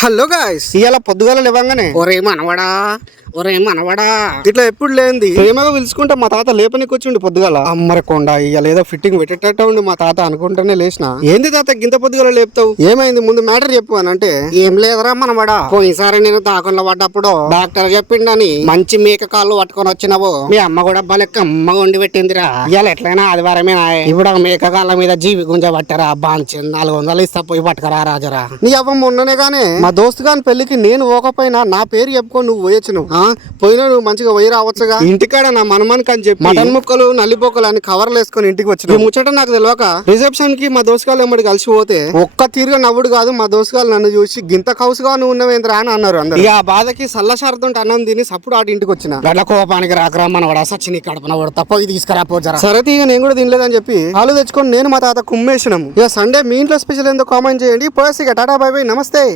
Hello guys, ఇవాళ పొద్దుగాల లేవంగానే ఒరే మనవడా ఇట్లా ఎప్పుడు లేంది ప్రేమగా పిలుచుకుంటే మా తాత లేపనికి వచ్చిండు పొద్దుగాల. అమ్మరకొండ ఇవాళ ఏదో ఫిట్టింగ్ పెట్టేటట్టు ఉండి మా తాత అనుకుంటేనే లేచిన. ఏంది తాత గింత పొద్దుగాల లేపుతావు, ఏమైంది ముందు మ్యాటర్ చెప్పు అని అంటే, ఏం లేదురా మనవడా, పోయినసారి నేను దాకంలో పడ్డప్పుడు డాక్టర్ చెప్పిండని మంచి మేక కాళ్ళు పట్టుకొని వచ్చినవు, మీ అమ్మ కూడా భలే కమ్మగా వండి పెట్టిందిరా. ఇవాళ ఎట్లయినా ఆదివారమే ఇప్పుడు మేక కాళ్ళ మీద జీవి గుంజ పట్టారా బాంచి 400 ఇస్తా పోయి పట్టుకరా రాజరా. నీ అవ్వ మొన్ననే గానే మా దోస్తు గాని పెళ్లికి నేను పోకపోయినా నా పేరు చెప్పుకొని నువ్వు పోయొచ్చు. నువ్వు పోయినా నువ్వు మంచిగా పోయి రావచ్చుగా. ఇంటికాడ నా మనమనికి అని చెప్పి మటన్ ముక్కలు నల్లిపోకలు అని కవర్లు వేసుకొని ఇంటికి వచ్చిన ముచ్చట నాకు తెలియక రిసెప్షన్ కి మా దోసుగాలు ఎమ్మడి కలిసి పోతే ఒక్క తీరుగా నవ్వుడు కాదు, మా దోసుగాలు నన్ను చూసి గింత కౌసుగా నువ్వు ఉన్నవేంద్రా అని అన్నారు అందరు. ఇక ఆ బాధకి సల్లసారతుంటే అన్నం తిని సప్పుడు ఆటి ఇంటికి వచ్చిన. గడ్ల కోపానికి రాకరా మనవాడు సచ్చి కడపన పడతా పోయి తీసుకురా పోజరా. సరే ఇక నేను కూడా తినలేదని చెప్పి పాలు తెచ్చుకొని నేను మా తాత కుమ్మేసినాము. ఇక సండే మీ ఇంట్లో స్పెషల్ ఏందో కామెంట్ చేయండి. పోయేసి టాటా బై బై, నమస్తే.